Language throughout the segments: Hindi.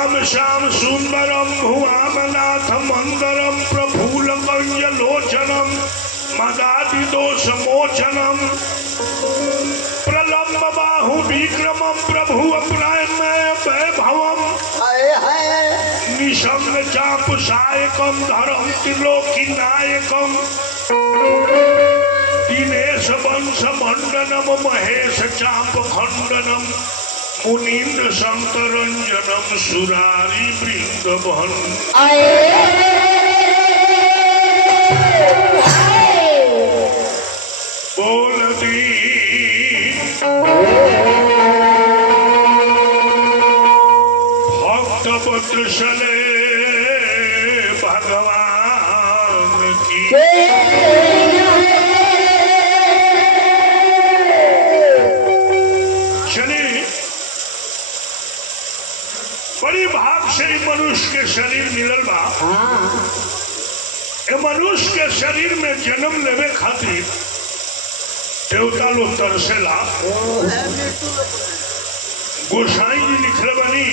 श्याम श्याम सुंदरम भुवामनाथ मंदरम प्रफुल्ल कंजलोचनम मदादि दोष मोचनम प्रलम्ब बाहु विक्रमम प्रभु अप्रायमय वैभवम निशंग चाप सायकम धरम त्रिलोकी नायकम दिनेश वंश मंडनम महेश चाप खंडनम मुनीन्द्र शंकरंजनम सुरारी वृंदवन बोलती भक्त वत्सले भगवान की चलिए बड़ी भाग से मनुष्य के शरीर मिलल बा। मनुष्य के शरीर में जन्म लेवे खातिर देवता लोग तरसेला। गोसाई जी लिखले बनी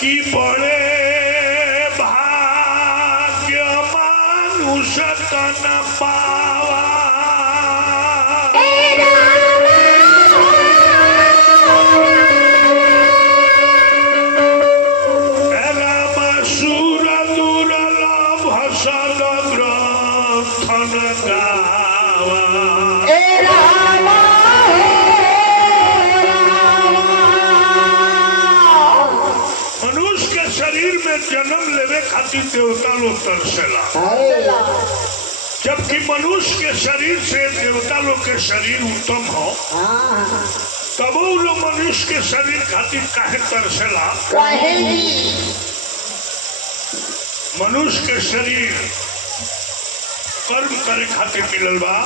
कि बड़े भाग्य मानुष तन पावा जन्म लेवे खातिर देवता लोग तरसेला। जबकि मनुष्य के शरीर से देवता लोग के शरीर उत्तम हो तब वो लोग मनुष्य के शरीर खातिर काहे तरसेला। मनुष्य के शरीर कर्म करे खातिर मिलल बा,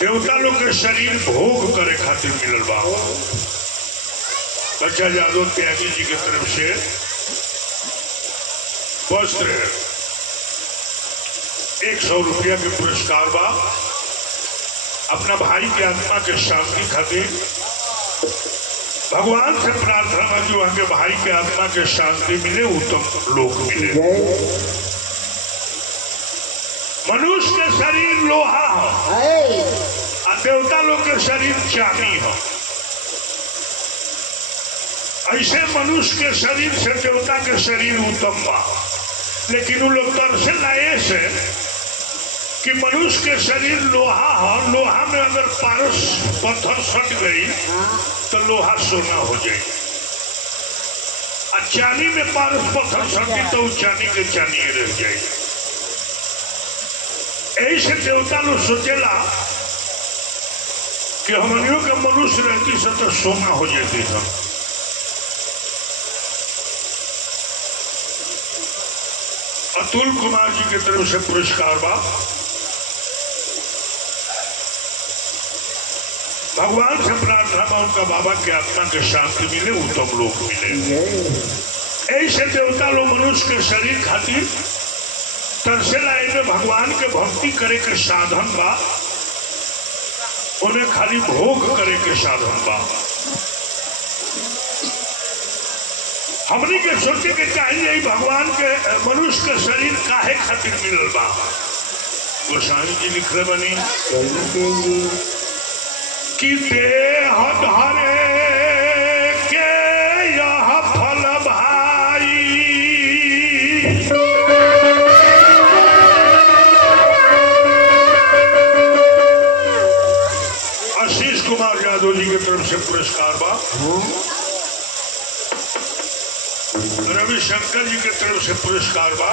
देवता लोग के शरीर भोग करे खातिर मिलल बा। बच्चा यादव त्यागी जी की तरफ से वस्त्र 100 रुपया के पुरस्कार बा। अपना भाई के आत्मा के शांति खातिर भगवान से प्रार्थना बा जो आगे भाई के आत्मा के शांति मिले, उत्तम लोक मिले। मनुष्य के शरीर लोहा हो और देवता लोग के शरीर चांदी हो। ऐसे मनुष्य के शरीर से देवता के शरीर उत्तम बा, लेकिन वो लोग तरसे लाए से कि मनुष्य के शरीर लोहा हो, लोहा में अगर पारस पत्थर सट गई तो लोहा सोना हो जाए, और चांदी में पारस पत्थर सटी तो वो चांदी के चांदी रह जाए। ऐसे देवता लोग सोचेला कि हमनियों के मनुष्य रहती से तो सोना हो जाती था। अतुल कुमार जी की तरफ से पुरस्कार बा। भगवान से प्रार्थना बा उनका बाबा के आत्मा के शांति मिले, उत्तम लोक मिले। ऐसे देवता लोग मनुष्य के शरीर खातिर तरसेला। में भगवान के भक्ति करे के साधन बा, उन्हें खाली भोग करे के साधन बा। हमनी के सोचे के चाहिए भगवान के मनुष्य के शरीर काहे खातिर मिलल बा। गोसाई जी लिखले बनी कि देह धरे के यह फल भाई, आशीष कुमार यादव जी की तरफ से पुरस्कार बा। रविशंकर जी की तरफ से पुरस्कार बा।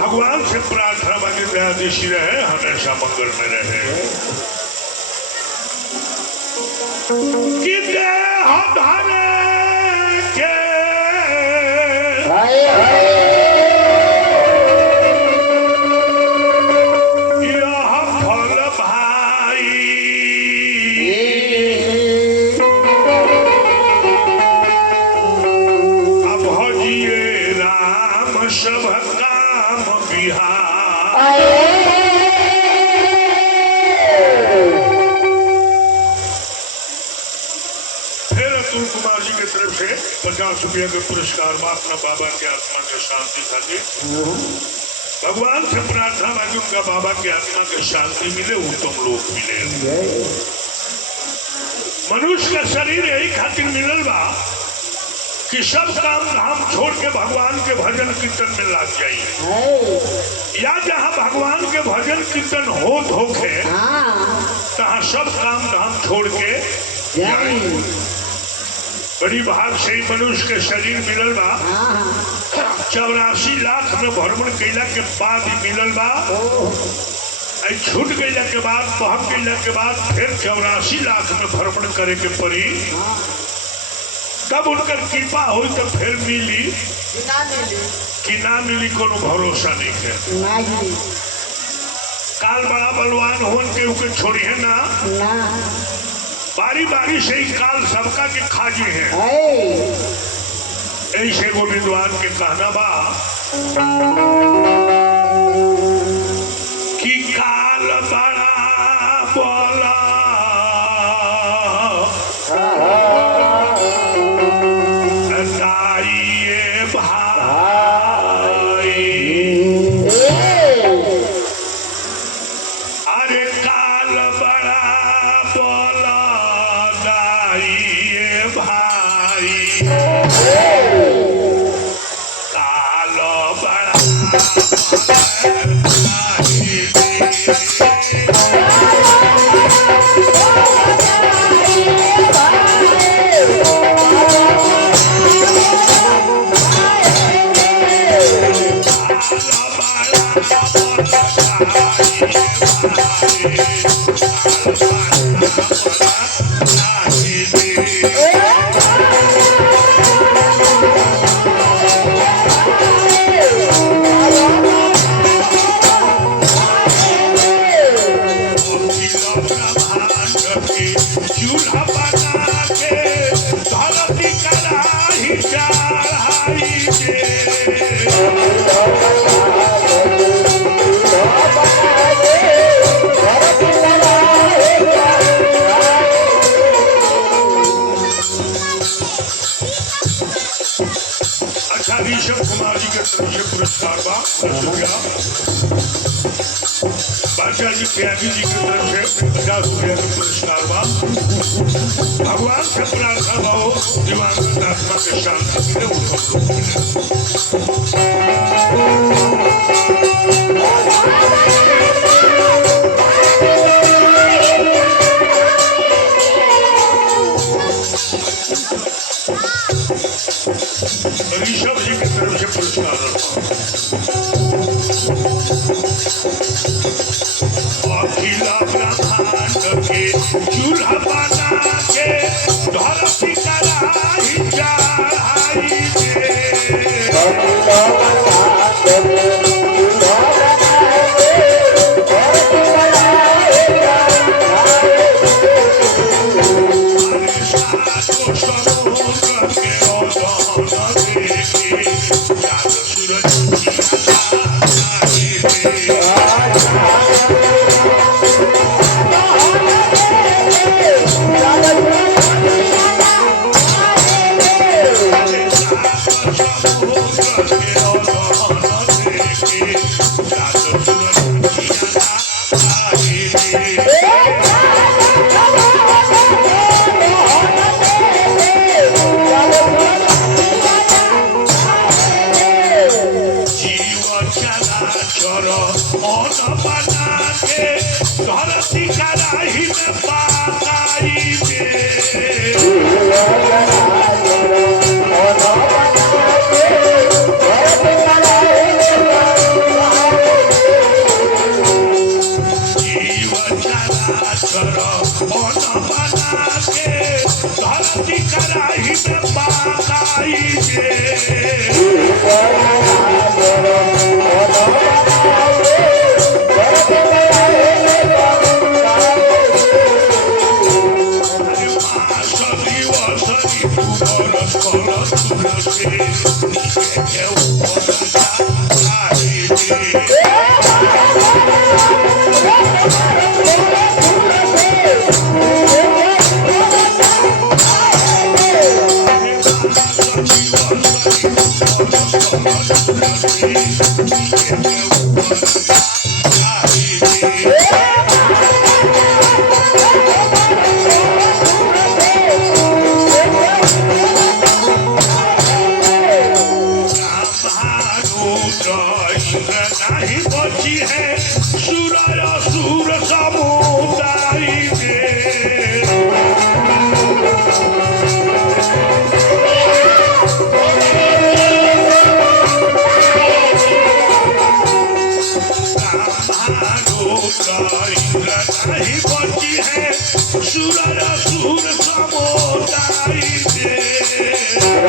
भगवान से प्रार्थना बाकी दयादेशी रहे, हमेशा मंगल में रहे। कि देह धरे के यह फल भाई, सब काम बिहार। से 50 रुपया के पुरस्कार बा अपना बाबा के आत्मा के शांति खातिर। भगवान से प्रार्थना बा कि उनका बाबा की आत्मा के शांति मिले, उत्तम लोक मिले। मनुष्य का शरीर यही खातिर मिलल बा कि सब काम धाम छोड़ के भगवान के भजन कीर्तन में लग जाइए, या जहाँ भगवान के भजन कीर्तन होत होके तहाँ सब काम धाम छोड़ के जाइए। बड़ी भाग से ही मनुष्य के शरीर मिलल बा, 84 लाख में भ्रमण कैला के बाद ही मिलल बा। छूट गैला के बाद, बहक गैला के बाद फिर 84 लाख में भ्रमण करे के पड़ी, तब उनकर कृपा हो तो फिर मिली कि ना मिली कोनो भरोसा नहीं है। काल बड़ा बलवान होन के उके छोड़िए ना, बारी बारी से ही काल सबका के खाजे हैं। ऐसे गोविंदवान के कहना बा कि काल बड़ा बोला बादशाह जी त्यागी जी की तरफ से 50 रुपया का पुरस्कार बा। भगवान से प्रार्थना भाव दिवांगत आत्मा के शांति मिले, उत्तम लोक मिले। ऋषभ जी की तरफ से पुरस्कार अखिला ब्रह्मांड के चूल्हा बना के धरती कराई चढ़ाई नहीं बची है सूरज सूर समुदाय के नहीं बची है सूरज सूर समुदाय के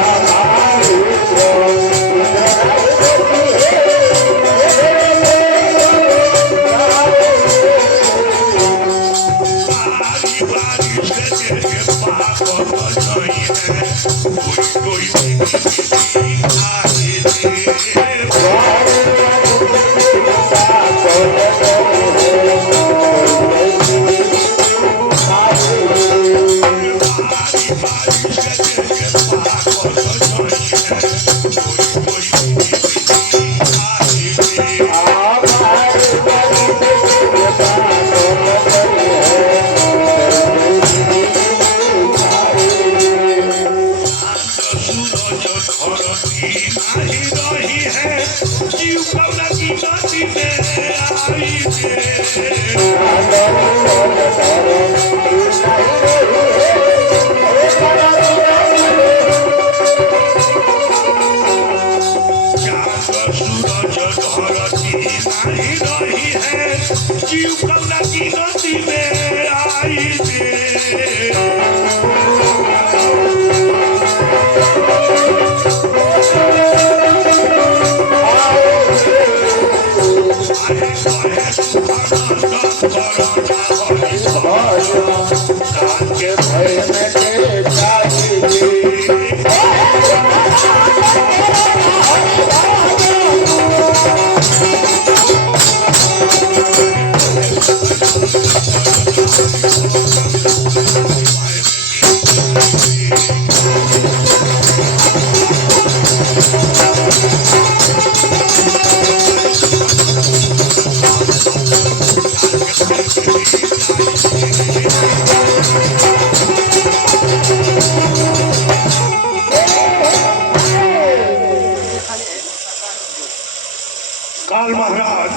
काल महाराज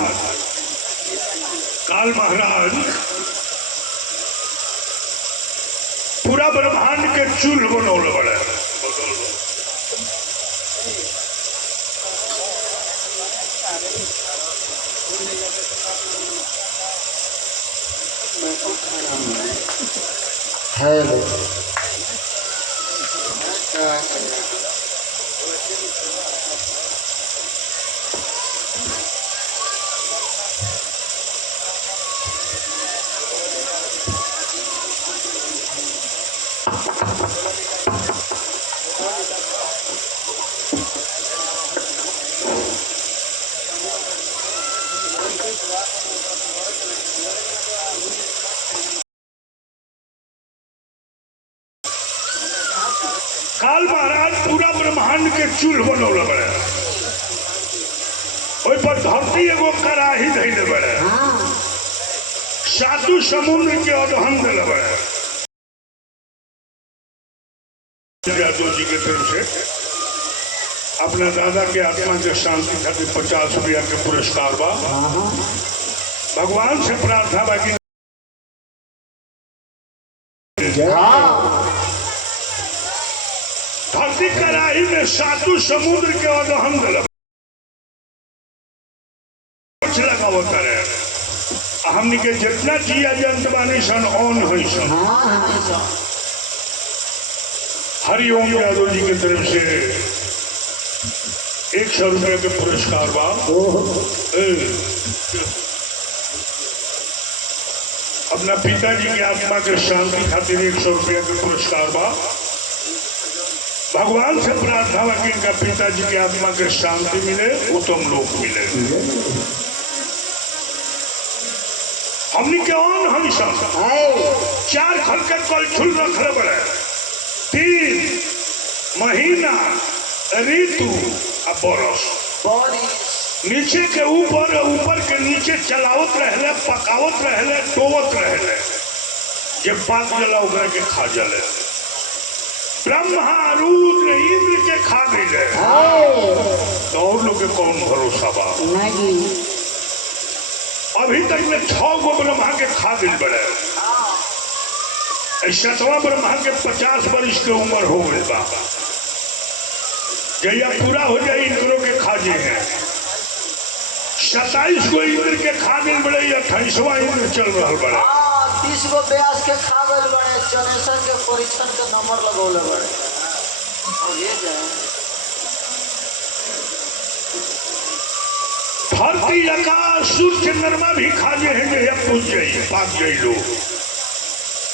पूरा ब्रह्मांड के चूल बनौले बड़े हेलो काल महाराज पूरा ब्रह्मांड के चूल बनौले बड़े ओई पर धरती एगो कराही धैले बड़े सातु समुद्र के अधहन दिले बड़े यादव जी के तरफ से अपने दादा के आत्मा के शांति खातिर 50 रुपया के पुरस्कार बा भगवान से प्रार्थना बा कि धरती कराही में सातु समुद्र के अधहन दिले लगाव करे हमनी के जितना जिया जंत बानी सन ऑन हुई सन हरिओम यादव जी की तरफ से 100 रुपये के पुरस्कार बा अपना पिताजी की आत्मा के शांति खातिर 100 रुपये के पुरस्कार बा भगवान से प्रार्थना बा कि इनका पिताजी की आत्मा के शांति मिले उत्तम लोक मिले हमनी के ऑन हम सब 4 खल के कलछुल रखले बड़े 3 महीना ऋतु आ बरस नीचे के ऊपर ऊपर के नीचे चलावत रहले, पकावत रहले, टोवत रहले, जब पाक जला ओकरा के खा जले। ब्रह्मा रुद्र इंद्र के खा गए तो और लोग के कौन भरोसा बा? अभी तक में 6 गो ब्रह्मा के खा गए बड़े। 7वां ब्रह्मा के 50 वर्ष के उम्र हो गई बा। जया पूरा हो जाए इंद्रों के खाजे हैं। 27 गो इंद्र के खा गए बड़े, 28वां इंद्र चल रहा बड़े। 30 गो व्यास के खा गए बड़े, चनेश्वर के परीक्षण के नंबर लगौले बड़े। और ये धरती आकाश सूर्य चंद्रमा भी खाजे हैं जो पूछ जाइए पाक जाइए लोग,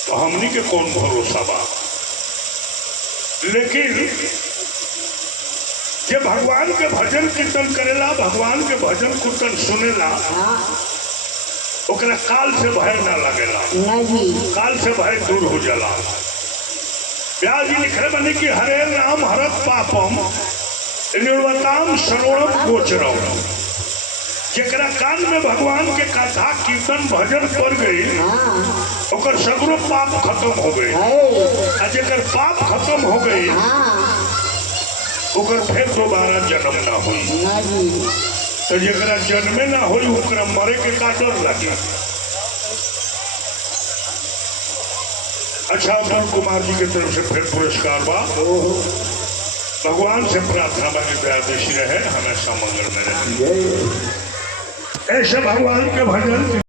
तो हमनी के कौन भरोसा बा? लेकिन जब भगवान के भजन कीर्तन करेला, भगवान के भजन कीर्तन सुनेला, ओकरा काल से भय ना लगेला, काल से भय दूर हो जाला। व्यास जी लिखे बने कि हरे राम हरत पापम निर्वताम सरोणम गोचरम। जरा कान में भगवान के कथा कीर्तन भजन पड़ गई, ओकर सगरो पाप खत्म हो गई। आ जकर पाप खत्म हो गई, ओकर फिर दोबारा जन्म ना हुई। तो जरा जन्मे ना हुई, ओकरा मरे के का डर लगी? अच्छा, अमर कुमार जी की तरफ से फिर पुरस्कार बा। भगवान से प्रार्थना बा कि दयादृष्टि रहे, हमेशा मंगल में रहे। ऐसे भगवान के भजन